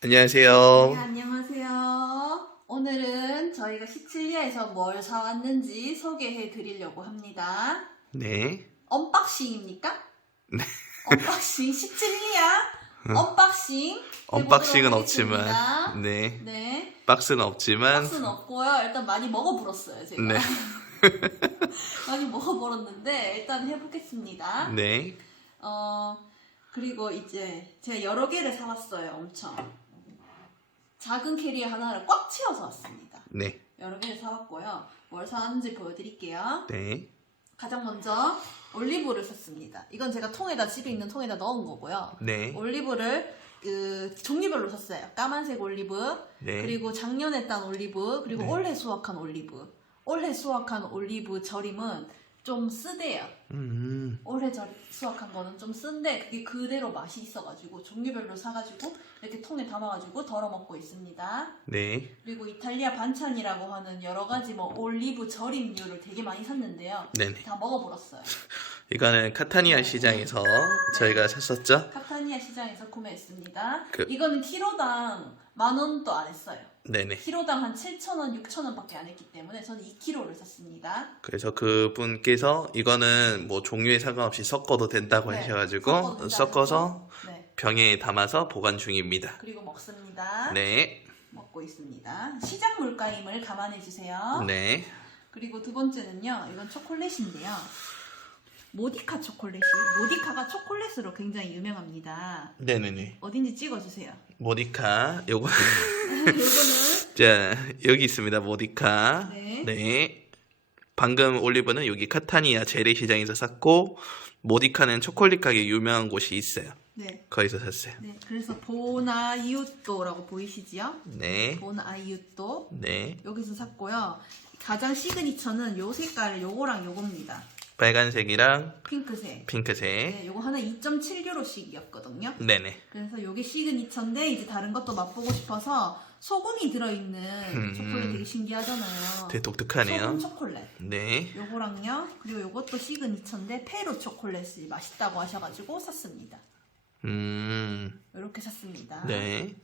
안녕하세요. 네, 안녕하세요. 오늘은 저희가 시칠리아에서 뭘 사왔는지 소개해 드리려고 합니다. 네. 언박싱입니까? 네. 언박싱 시칠리아 언박싱. 언박싱은 없지만. 네. 네. 박스는 없지만, 박스는 없고요. 일단 많이 먹어버렸어요, 제가. 네. 많이 먹어버렸는데 일단 해보겠습니다. 네. 어 그리고 이제 제가 여러 개를 사왔어요, 엄청. 작은 캐리어 하나를 꽉 채워서 왔습니다. 네. 여러 개를 사왔고요. 뭘 사왔는지 보여드릴게요. 네. 가장 먼저 올리브를 샀습니다. 이건 제가 통에다 집에 있는 통에다 넣은 거고요. 네. 올리브를 그 종류별로 샀어요. 까만색 올리브, 네. 그리고 작년에 딴 올리브, 그리고 네. 올해 수확한 올리브. 올해 수확한 올리브 절임은 좀 쓰대요. 음, 올해 절 수확한 거는 좀 쓴데 그게 그대로 맛이 있어가지고 종류별로 사가지고 이렇게 통에 담아가지고 덜어 먹고 있습니다. 네. 그리고 이탈리아 반찬이라고 하는 여러 가지 뭐 올리브 절임류를 되게 많이 샀는데요. 네네. 다 먹어버렸어요. 이거는 카타니아 시장에서 저희가 샀었죠? 카타니아 시장에서 구매했습니다. 그- 이거는 키로당 만 원도 안 했어요. 네네. 키로당 한 7,000원, 6,000원밖에 안 했기 때문에 저는 2kg를 샀습니다. 그래서 그분께서 이거는 뭐 종류에 상관없이 섞어도 된다고 네, 하셔가지고 된다고 섞어서 네. 병에 담아서 보관 중입니다. 그리고 먹습니다. 네. 먹고 있습니다. 시장 물가임을 감안해 주세요. 네. 그리고 두 번째는요. 이건 초콜릿인데요. 모디카 초콜릿이 모디카가 초콜릿으로 굉장히 유명합니다. 네네네. 어딘지 찍어주세요. 모디카. 요거. 요거는 자, 여기 있습니다. 모디카. 네. 네. 방금 올리브는 여기 카타니아 재래 시장에서 샀고, 모디카는 초콜릿 가게 유명한 곳이 있어요. 네, 거기서 샀어요. 네. 그래서 보나이웃도라고 보이시지요? 네. 보나이웃도 네. 여기서 샀고요. 가장 시그니처는 요 색깔 요거랑 요겁니다. 빨간색이랑 핑크색. 핑크색. 네, 요거 하나 2.7유로씩이었거든요. 네네. 그래서 요게 시그니처인데 이제 다른 것도 맛보고 싶어서 소금이 들어있는 음. 초콜릿 되게 신기하잖아요. 되게 독특하네요. 소금 초콜릿. 네. 요거랑요. 그리고 요것도 시그니처인데 페루 초콜릿이 맛있다고 하셔가지고 샀습니다. 음. 이렇게 샀습니다. 네.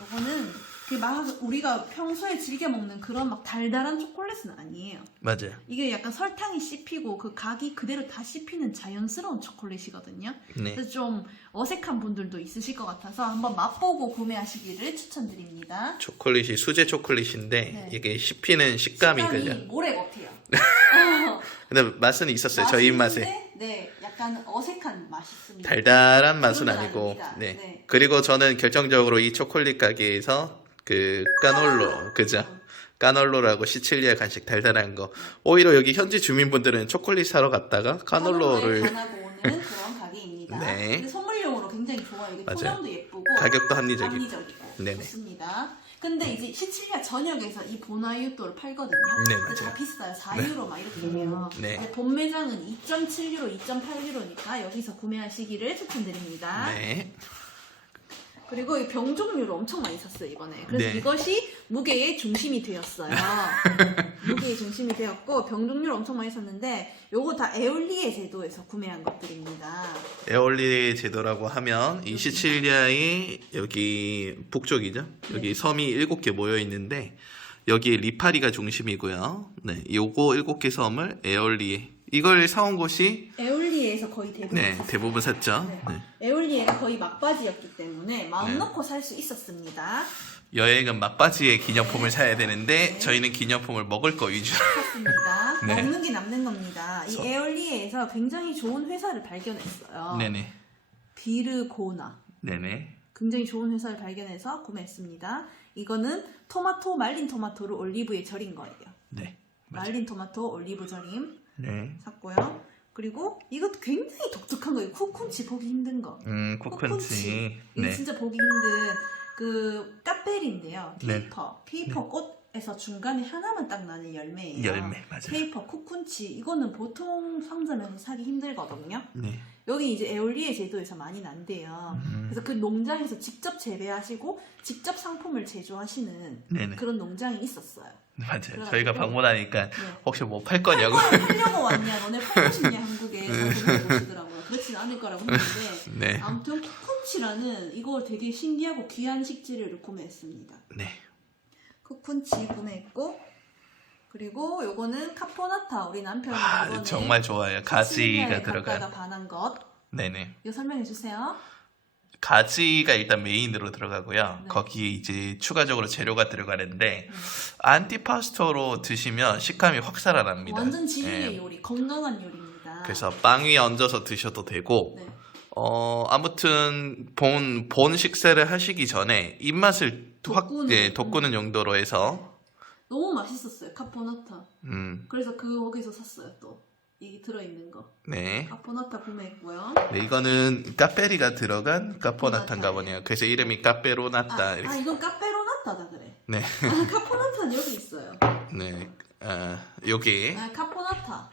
요거는 그 막 우리가 평소에 즐겨 먹는 그런 막 달달한 초콜릿은 아니에요. 맞아요. 이게 약간 설탕이 씹히고 그 각이 그대로 다 씹히는 자연스러운 초콜릿이거든요. 네. 그래서 좀 어색한 분들도 있으실 것 같아서 한번 맛보고 구매하시기를 추천드립니다. 초콜릿이 수제 초콜릿인데, 네. 이게 씹히는 식감이, 그죠? 모래 같아요. 어, 근데 맛은 있었어요. 저희 입맛에. 맛있는데, 네, 약간 어색한 맛이 있습니다. 달달한 맛은 아니고. 네. 네. 그리고 저는 결정적으로 이 초콜릿 가게에서 그 까놀로, 그죠? 까놀로라고 시칠리아 간식 달달한 거. 오히려 여기 현지 주민분들은 초콜릿 사러 갔다가 까놀로를 반하고 오는 그런 가게입니다. 네. 근데 선물용으로 굉장히 좋아요. 이게 맞아요. 포장도 예쁘고 가격도 합리적이고. 합리적이고 네네. 좋습니다. 근데 이제 시칠리아 전역에서 이 보나유토를 팔거든요. 네, 근데 다 맞아요. 비싸요. 4유로 막 이렇게 해요. 네. 근데 본 매장은 2.7유로, 2.8유로니까 여기서 구매하시기를 추천드립니다. 네. 그리고 이 병 종류를 엄청 많이 샀어요 이번에. 그래서 네. 이것이 무게의 중심이 되었어요. 무게의 중심이 되었고 병 종류를 엄청 많이 샀는데 요거 다 에올리에 제도에서 구매한 것들입니다. 에올리 제도라고 하면 이 시칠리아의 여기 북쪽이죠. 여기 네. 섬이 일곱 개 모여 있는데 여기 리파리가 중심이고요. 네, 요거 일곱 개 섬을 에올리 이걸 사온 곳이 에올리 에서 거의 대부분 네 샀어요. 대부분 샀죠. 네. 네. 에올리에가 거의 막바지였기 때문에 마음 네. 놓고 살 수 있었습니다. 여행은 막바지에 기념품을 사야 되는데 네. 저희는 기념품을 먹을 거 위주로. 샀습니다. 네. 먹는 게 남는 겁니다. 이 서- 에올리에에서 굉장히 좋은 회사를 발견했어요. 네네 비르고나. 네네 굉장히 좋은 회사를 발견해서 구매했습니다. 이거는 토마토 말린 토마토를 올리브에 절인 거예요. 네 맞아요. 말린 토마토 올리브 절임 네. 샀고요. 그리고 이것도 굉장히 독특한 거예요. 쿠쿤치 보기 힘든 거. 음 코쿤치. 이거 네. 진짜 보기 힘든 그 까베리인데요. 네. 페이퍼. 페이퍼 꽃에서 중간에 하나만 딱 나는 열매예요. 열매 맞아요. 페이퍼 쿠쿤치 이거는 보통 상점에서 사기 힘들거든요. 네. 여기 이제 에올리에 제도에서 많이 난대요. 음, 그래서 그 농장에서 직접 재배하시고 직접 상품을 제조하시는 네네 그런 농장이 있었어요. 맞아요. 그래가지고- 저희가 방문하니까 네. 혹시 뭐 팔 거냐고. 팔 팔려고 왔냐? 너네 팔고 싶냐? 한국에 자꾸 물어보시더라고요. 그렇진 않을 거라고 했는데 네. 아무튼 쿠쿤치라는 이거 되게 신기하고 귀한 식재료를 구매했습니다. 네. 쿠쿤치 구매했고 그리고 요거는 카포나타 우리 남편이 아, 이번에 정말 좋아요. 가지가 들어간. 반한 것. 네네. 이거 설명해 주세요. 가지가 일단 메인으로 들어가고요. 네. 거기에 이제 추가적으로 재료가 들어가는데 네. 안티파스토로 드시면 식감이 확 살아납니다. 완전 진리의 예. 요리, 건강한 요리입니다. 그래서 빵 위에 얹어서 드셔도 되고 네. 어 아무튼 본, 본 식사를 하시기 전에 입맛을 확 돋구는, 예, 돋구는 용도로 해서 너무 맛있었어요 카포나타. 음, 그래서 그 거기서 샀어요 또 이게 들어있는 거. 네. 카포나타 구매했고요. 네, 이거는 카페리가 들어간 카포나타인가. 보네요. 그래서 이름이 카페로나타. 아, 이렇게. 아 이건 카페로나타다 그래. 네, 아, 카포나타는 여기 있어요. 네. 아, 여기 아, 카포나타.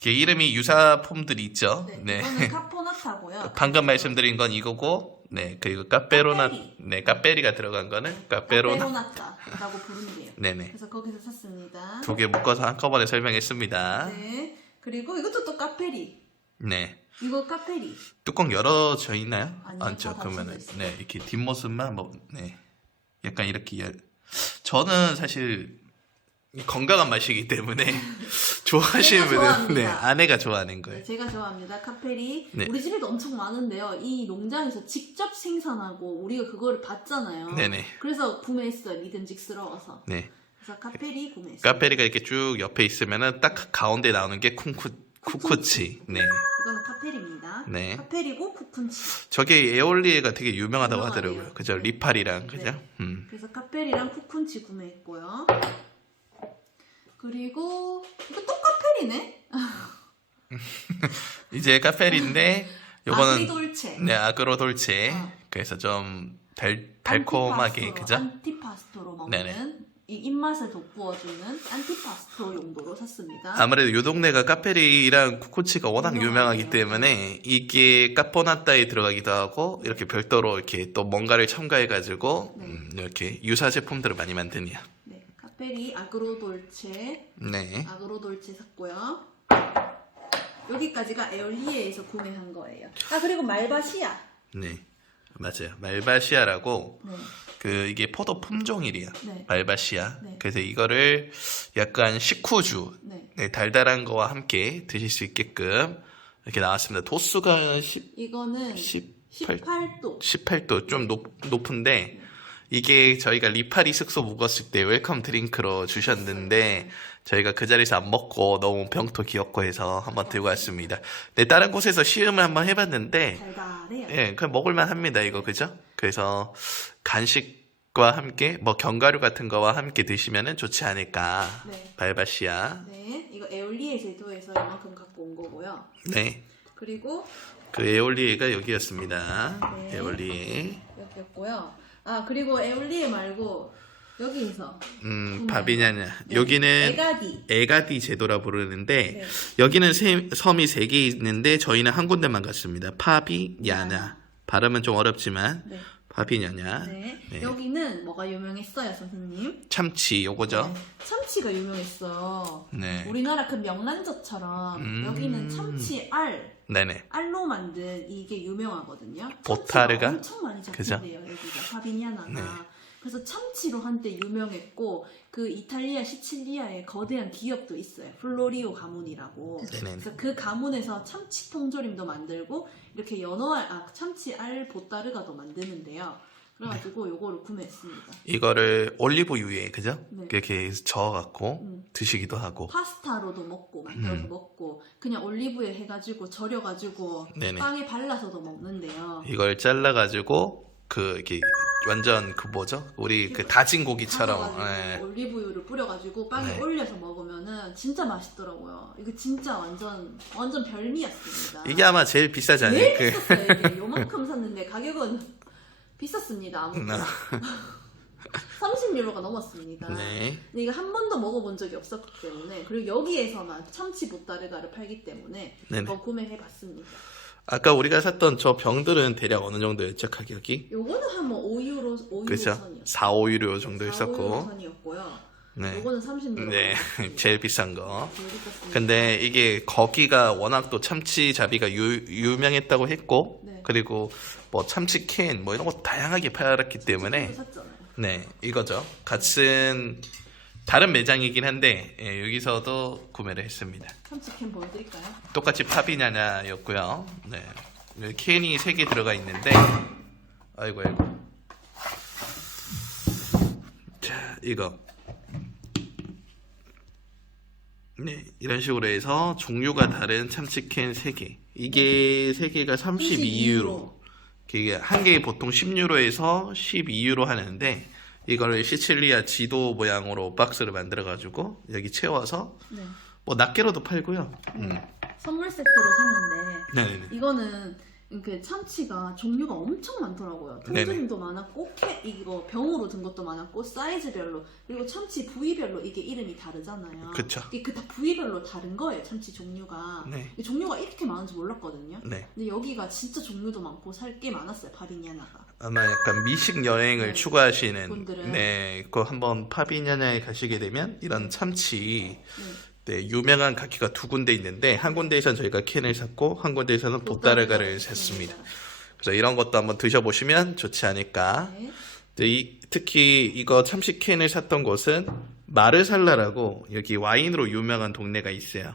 이게 이름이 유사품들이 있죠. 네, 네. 이거는 카포나타고요. 방금 말씀드린 건 이거고, 네, 그리고 카페로나, 카페리. 네, 카페리가 들어간 거는 카페로나. 카페로나타라고 부른대요. 네네. 그래서 거기서 샀습니다. 두 개 묶어서 한꺼번에 설명했습니다. 네. 그리고 이것도 또 카페리. 네. 이거 카페리. 뚜껑 열어져 있나요? 아니요, 안죠. 다 닫혀져 그러면은 있어요. 네 이렇게 뒷모습만 뭐 네 약간 이렇게 열. 저는 사실 건강한 맛이기 때문에 좋아하시는 분은. 네 아내가 좋아하는 네, 거예요. 제가 좋아합니다. 카페리. 네. 우리 집에도 엄청 많은데요. 이 농장에서 직접 생산하고 우리가 그거를 봤잖아요. 네네. 그래서 구매했어요. 믿음직스러워서. 네. 그래서 카페리 구매했어요. 카페리가 이렇게 쭉 옆에 있으면은 딱 가운데 나오는 게 쿵쿠 쿠쿠치. 네. 이거는 카페리입니다. 네. 카페리고 쿠쿤치. 저게 에올리에가 되게 유명하다고 유명하대요. 하더라고요. 그죠? 네. 리파리랑 그죠? 네. 음. 그래서 카페리랑 쿠쿤치 구매했고요. 그리고 이거 또 카페리네? 이제 카페리인데 요거는 아그리돌체. 네 아그로 돌체. 어. 그래서 좀 달, 달콤하게 그죠? 안티파스토로 먹는 네네. 이 입맛을 돋구어주는 안티파스토 용도로 샀습니다. 아무래도 요 동네가 카페리랑 쿠쿠치가 워낙 유명하네요. 유명하기 때문에 이게 카포나타에 들어가기도 하고 이렇게 별도로 이렇게 또 뭔가를 첨가해가지고 네. 음, 이렇게 유사 제품들을 많이 만드네요. 네, 카페리 아그로돌체 네. 아그로돌체 샀고요. 여기까지가 에올리에에서 구매한 거예요. 아 그리고 말바시아. 네. 맞아요. 말바시아라고 네, 그 이게 포도 품종이래요. 네, 말바시아. 네. 그래서 이거를 약간 식후주, 네. 네, 달달한 거와 함께 드실 수 있게끔 이렇게 나왔습니다. 도수가 10, 이거는 18, 18도. 18도 좀 높, 높은데 이게 저희가 리파리 숙소 묵었을 때 웰컴 드링크로 주셨는데 저희가 그 자리에서 안 먹고 너무 병도 귀엽고 해서 한번 들고 왔습니다. 네, 다른 곳에서 시음을 한번 해봤는데 달달해요. 예, 그냥 먹을만 합니다, 이거, 그죠? 그래서 간식과 함께, 뭐, 견과류 같은 거와 함께 드시면 좋지 않을까. 네. 발바시아. 네, 이거 에올리에 제도에서 이만큼 갖고 온 거고요. 네. 그리고 그 에올리에가 여기였습니다. 네. 에올리에. 여기였고요. 아 그리고 에올리에 말고 여기에서 음, 구매한 바비냐냐. 네, 여기는 에가디. 에가디 제도라 부르는데, 네. 여기는 세- 섬이 세 개 있는데, 저희는 한 군데만 갔습니다. 파비냐냐. 발음은 좀 어렵지만, 네. 파비냐냐. 네. 네. 여기는 뭐가 유명했어요, 선생님? 참치, 요거죠? 네, 참치가 유명했어요. 네. 우리나라 그 명란젓처럼 음. 여기는 참치 알, 네네. 알로 만든 이게 유명하거든요. 보타르가? 엄청 많이 잡힌대요, 여기가. 파비냐나가. 네. 그래서 참치로 한때 유명했고 그 이탈리아 시칠리아에 거대한 기업도 있어요. 플로리오 가문이라고. 네네. 그래서 그 가문에서 참치 통조림도 만들고 이렇게 연어알, 아 참치 알 보따르가도 만드는데요. 그래가지고 요거를 구매했습니다. 이거를 올리브유에, 그죠? 네. 이렇게 저어갖고 음. 드시기도 하고. 파스타로도 먹고 만들어서 음. 먹고 그냥 올리브에 해가지고 절여가지고 네네. 빵에 발라서도 먹는데요. 이걸 잘라가지고 그 이렇게 완전 그 뭐죠? 우리 그 다진 고기처럼. 예. 올리브유를 뿌려가지고 빵에 네. 올려서 먹으면은 진짜 맛있더라고요. 이거 진짜 완전 완전 별미였습니다. 이게 아마 제일 비싸지 제일 않을까? 비쌌어요. 이게 요만큼 샀는데 가격은 비쌌습니다. 아무튼 음. 30유로가 넘었습니다. 네. 근데 이거 한 번도 먹어본 적이 없었기 때문에 그리고 여기에서만 참치 보따르가를 팔기 때문에 네네. 더 구매해봤습니다. 아까 우리가 샀던 저 병들은 대략 어느 정도였죠 가격이? 요거는 한뭐 5유로 5유로 그죠? 선이요. 4, 5유로 정도 있었고. 선이었고요. 네. 요거는 30유로. 네, 제일 비싼 거. 비쌌습니다. 근데 이게 거기가 워낙 또 참치잡이가 유, 유명했다고 했고 네. 그리고 뭐 참치 캔 뭐 이런 거 다양하게 팔았기 때문에 샀잖아요. 네 이거죠 같은 다른 매장이긴 한데 예, 여기서도 구매를 했습니다 참치캔 보여드릴까요? 똑같이 파비냐냐였고요 네 여기 캔이 3개 들어가 있는데 아이고 아이고 자 이거 네, 이런 식으로 해서 종류가 다른 참치캔 3개. 이게 3개가 32유로. 이게 한 개에 보통 10유로에서 12유로 하는데 이거를 시칠리아 지도 모양으로 박스를 만들어 가지고 여기 채워서 네. 뭐 낱개로도 팔고요. 음. 선물 세트로 샀는데 네, 네. 이거는 그 참치가 종류가 엄청 많더라고요. 통조림도 많았고 캐 이거 병으로 든 것도 많았고 사이즈별로 그리고 참치 부위별로 이게 이름이 다르잖아요. 그쵸. 이게 그다 부위별로 다른 거예요. 참치 종류가. 네. 이 종류가 이렇게 많은지 몰랐거든요. 네. 근데 여기가 진짜 종류도 많고 살 게 많았어요. 파리니아나가. 아마 약간 미식 여행을 네. 추구하시는 분들은. 네, 그 한번 파비냐냐에 가시게 되면 이런 참치 네. 네, 유명한 가게가 두 군데 있는데 한 군데에서는 저희가 캔을 샀고 한 군데에서는 보따르가를 샀습니다. 그래서 이런 것도 한번 드셔보시면 좋지 않을까. 네. 네, 이- 특히 이거 참치 캔을 샀던 곳은 마르살라라고 여기 와인으로 유명한 동네가 있어요.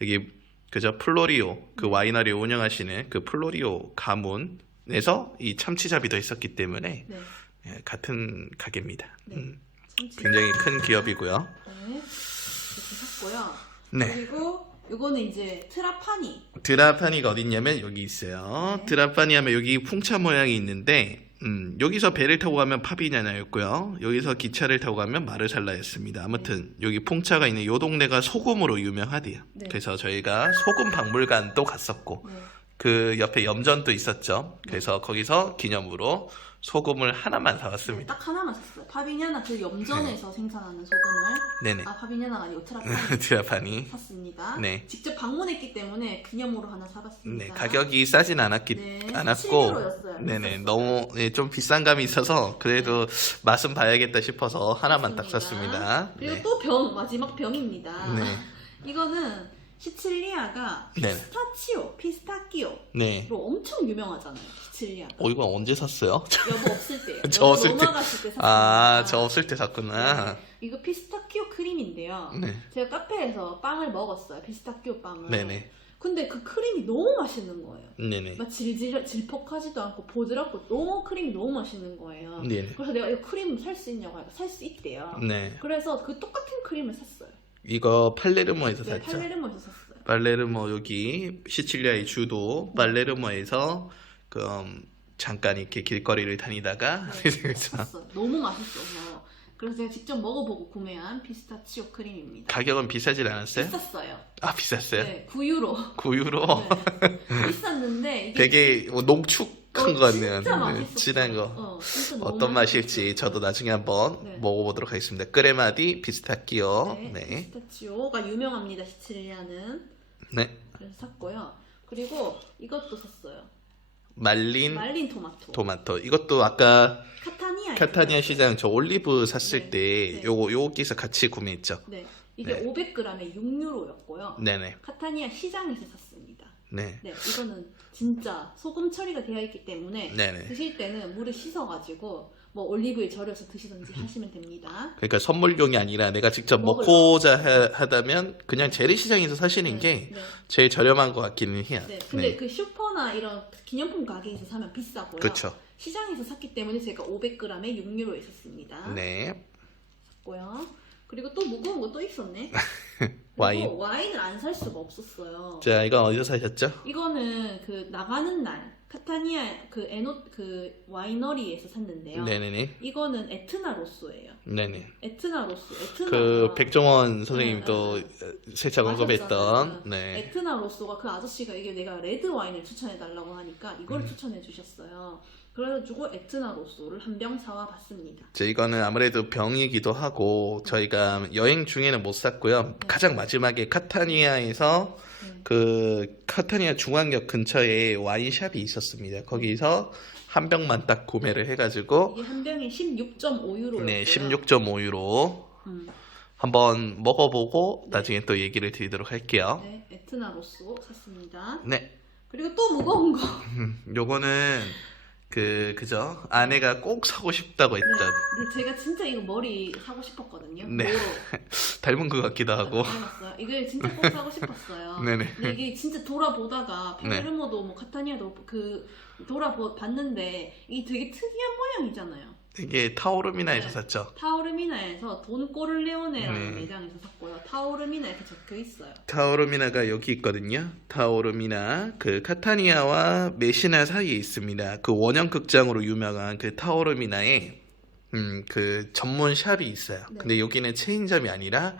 여기 그저 플로리오 그 와이너리 운영하시는 그 플로리오 가문 에서 이 참치잡이도 있었기 때문에 네. 예, 같은 가게입니다. 네. 음, 참치. 굉장히 큰 기업이고요. 네. 이렇게 샀고요. 네. 그리고 이거는 이제 트라파니. 드라파니가 어딨냐면 여기 있어요. 네. 드라파니 하면 여기 풍차 모양이 있는데 음, 여기서 배를 타고 가면 파비냐나였고요. 여기서 기차를 타고 가면 마르살라였습니다. 아무튼 여기 풍차가 있는 요 동네가 소금으로 유명하대요. 네. 그래서 저희가 소금 박물관도 갔었고 네. 그 옆에 염전도 있었죠. 그래서 거기서 기념으로 소금을 하나만 네, 사왔습니다. 딱 하나만 샀어요. 파비냐나 그 염전에서 생산하는 소금을 네네. 아 파비냐나가 아니고 트라파니 드라파니. 샀습니다. 네. 직접 방문했기 때문에 기념으로 하나 사봤습니다. 네, 가격이 싸진 않았기 네, 않았고 7유로였어요. 네네 비쌌어요. 너무 예, 좀 비싼 감이 있어서 그래도 맛은 봐야겠다 싶어서 하나만 딱 샀습니다. 샀습니다. 그리고 네. 또 병 마지막 병입니다. 네. 이거는 시칠리아가 네. 피스타치오, 피스타키오로 네. 엄청 유명하잖아요. 시칠리아가. 어 이거 언제 샀어요? 여보 없을 때요. 저 여보 없을 때. 로마 갔을 때 샀습니다. 아, 저 없을 때 샀구나. 네. 이거 피스타키오 크림인데요. 네. 제가 카페에서 빵을 먹었어요. 피스타키오 빵을. 네네. 근데 그 크림이 너무 맛있는 거예요. 네네. 막 질질 질퍽하지도 않고 보드랍고 너무 크림이 너무 맛있는 거예요. 네네. 그래서 내가 이거 크림 살 수 있냐고 하니까 살 수 있대요. 네. 그래서 그 똑같은 크림을 샀어요. 이거 팔레르모에서 네, 샀죠. 팔레르모에서 샀어요. 팔레르모 여기 시칠리아의 주도 팔레르모에서 그 음, 잠깐 이렇게 길거리를 다니다가 네, 샀어요. 너무 맛있어서. 그래서 제가 직접 먹어보고 구매한 피스타치오 크림입니다. 가격은 비싸질 않았어요? 비쌌어요. 아 비쌌어요? 네, 9유로. 9유로. 네. 비쌌는데 이게 되게 뭐 농축한 어, 것 같네요. 진짜 네, 맛있었어요. 진한 거. 어, 어떤 맛일지 맛있었어요. 저도 나중에 한번 네. 먹어보도록 하겠습니다. 끄레마디 비스타키오. 네, 네. 피스타치오가 유명합니다. 시칠리아는. 네. 그래서 샀고요. 그리고 이것도 샀어요. 말린 말린 토마토. 토마토. 이것도 아까 카타니아. 카타니아 시장 저 올리브 샀을 네. 때 네. 요거 요기서 같이 구매했죠. 네. 이게 네. 500g에 6유로였고요. 네네. 카타니아 시장에서 샀습니다. 네. 네, 이거는 진짜 소금 처리가 되어 있기 때문에 네네. 드실 때는 물을 씻어가지고 뭐 올리브유 절여서 드시든지 하시면 됩니다. 그러니까 선물용이 아니라 내가 직접 먹으려고. 먹고자 하, 하다면 그냥 재래시장에서 사시는 네, 게 네. 제일 저렴한 것 같기는 해요. 네, 근데 그 슈퍼나 이런 기념품 가게에서 사면 비싸고요. 그렇죠. 시장에서 샀기 때문에 제가 500g에 6유로에 샀습니다. 네. 샀고요. 그리고 또 무거운 거 또 있었네. 와인. 그리고 와인을 안 살 수가 없었어요. 자, 이건 어디서 사셨죠? 이거는 그 나가는 날 카타니아 그 에노 그 와이너리에서 샀는데요. 네네네. 이거는 에트나 로쏘예요. 네네. 에트나 로쏘. 에트나 그 백종원 선생님도 네, 세차 언급했던 마셨잖아요. 네. 에트나 로쏘가 그 아저씨가 이게 내가 레드 와인을 추천해 달라고 하니까 이걸 음. 추천해 주셨어요. 그래가지고 에트나 로쏘를 한 병 사와 봤습니다. 저 이거는 아무래도 병이기도 하고 저희가 여행 중에는 못 샀고요. 네. 가장 마지막에 카타니아에서 네. 그 카타니아 중앙역 근처에 와인샵이 있었습니다. 거기서 한 병만 딱 구매를 해가지고 이게 한 병에 16.5유로였고요. 네 16.5유로 음, 한번 먹어보고 나중에 또 얘기를 드리도록 할게요. 네, 에트나 로소 샀습니다. 네. 그리고 또 무거운 거. 음, 요거는 그 그죠? 아내가 꼭 사고 싶다고 네, 했던 근데 제가 진짜 이거 머리 사고 싶었거든요. 네. 모로. 닮은 것 같기도 하고. 닮았어요. 이걸 진짜 꼭 사고 싶었어요. 네네. 근데 이게 진짜 돌아보다가 네. 팔레르모도 뭐 카타니아도 그 돌아봤는데 이게 되게 특이한 모양이잖아요. 이게 타오르미나에서 네. 샀죠. 타오르미나에서 돈 꼬를레오네라는 네. 매장에서 샀고요. 타오르미나 이렇게 적혀 있어요. 타오르미나가 여기 있거든요. 타오르미나 그 카타니아와 메시나 사이에 있습니다. 그 원형 극장으로 유명한 그 타오르미나에 음, 그 전문 샵이 있어요. 네. 근데 여기는 체인점이 아니라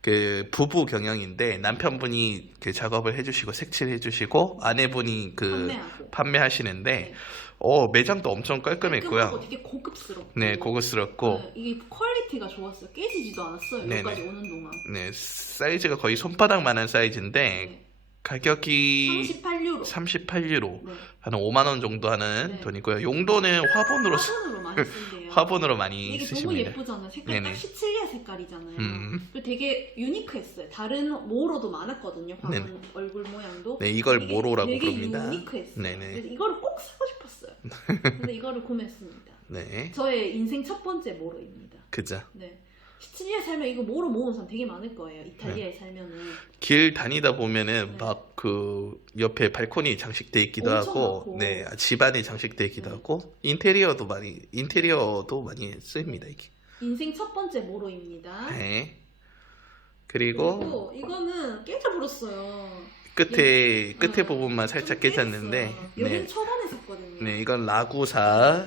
그 부부 경영인데 남편분이 그 작업을 해주시고 색칠해 주시고 아내분이 그. 판매하시는데 네. 어 매장도 엄청 깔끔했고요. 되게 고급스럽고. 네 고급스럽고 네, 이게 퀄리티가 좋았어요. 깨지지도 않았어요. 네네. 여기까지 오는 동안. 네 사이즈가 거의 손바닥만한 사이즈인데 네. 가격이 38유로. 38유로 네. 한 5만 원 정도 하는 네. 돈이고요. 용도는 화분으로 쓰- 화분으로 많이 쓴대요. 화분으로 많이 이게 너무 쓰십니다. 예쁘잖아요. 색깔 네네. 딱 시칠리아 색깔이잖아요. 음. 그리고 되게 유니크했어요. 다른 모로도 많았거든요. 화분 네네. 얼굴 모양도. 네, 이걸 이게 모로라고 되게 부릅니다. 유니크했어요. 네네. 그래서 이거를 꼭 사고 싶었어요. 근데 이거를 구매했습니다. 네, 저의 인생 첫 번째 모로입니다. 그죠. 네. 시칠리아에 살면 이거 모로 모으는 사람 되게 많을 거예요. 이탈리아에 살면은. 길 다니다 보면은 네. 막 그 옆에 발코니 장식돼 있기도 엄청 하고, 많고. 네, 집안에 장식돼 있기도 네. 하고, 인테리어도 많이 인테리어도 많이 쓰입니다 이게. 인생 첫 번째 모로입니다. 네. 그리고 그리고 이거는 깨져버렸어요. 끝에 끝에 네. 부분만 살짝 좀 깨졌는데, 깨졌어요. 여긴 네, 샀거든요. 네, 이건 라구사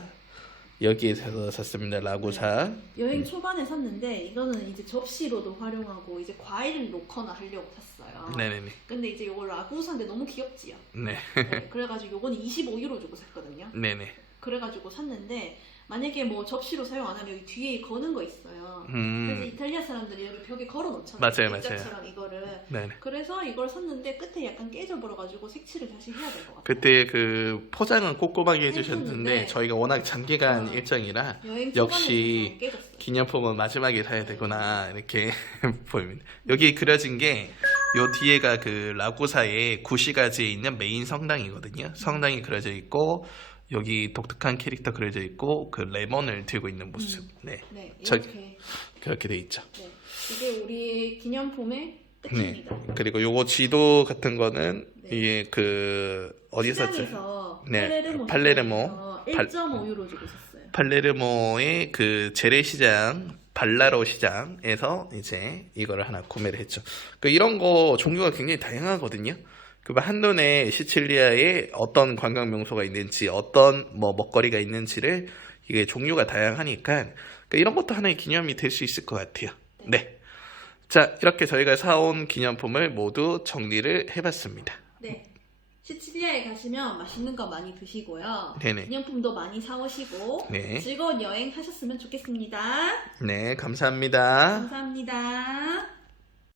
여기에서 샀습니다. 라구사. 여행 초반에 샀는데 이거는 이제 접시로도 활용하고 이제 과일을 놓거나 하려고 샀어요. 네네네. 근데 이제 이걸 라구사인데 너무 귀엽지요. 네, 네, 그래가지고 이거는 25유로 주고 샀거든요. 네네. 그래가지고 샀는데 만약에 뭐 접시로 사용 안 하면 여기 뒤에 거는 거 있어요. 그래서 음, 이탈리아 사람들이 여기 벽에 걸어 놓잖아요. 맞아요, 맞아요. 액자처럼 이거를. 네네. 그래서 이걸 샀는데 끝에 약간 깨져버려가지고 색칠을 다시 해야 될 것 같아요. 그때 그 포장은 꼼꼼하게 해주셨는데 해주셨는데 저희가 워낙 장기간 어. 일정이라 여행 역시 초반에 깨졌어요. 기념품은 마지막에 사야 되구나 이렇게 보입니다. 여기 그려진 게 요 뒤에가 그 라구사의 구시가지에 있는 메인 성당이거든요. 성당이 그려져 있고 여기 독특한 캐릭터 그려져 있고 그 레몬을 들고 있는 모습. 음. 네, 네, 이렇게. 그렇게 돼 있죠. 네. 이게 우리 기념품의 네. 끝입니다. 그리고 요거 지도 같은 거는 네. 이게 그 어디 샀죠? 시장에서 네, 팔레르모 팔레르모. 팔- 1.5 유로 주고 샀어요. 팔레르모의 그 재래시장 발라로 시장에서 이제 이거를 하나 구매를 했죠. 그 이런 거 종류가 굉장히 다양하거든요. 그 한눈에 시칠리아에 어떤 관광 명소가 있는지 어떤 뭐 먹거리가 있는지를 이게 종류가 다양하니까 그 이런 것도 하나의 기념이 될 수 있을 것 같아요. 네. 자, 이렇게 저희가 사온 기념품을 모두 정리를 해봤습니다. 네. 시칠리아에 가시면 맛있는 거 많이 드시고요. 네네. 기념품도 많이 사오시고 네. 즐거운 여행 하셨으면 좋겠습니다. 네, 감사합니다. 감사합니다.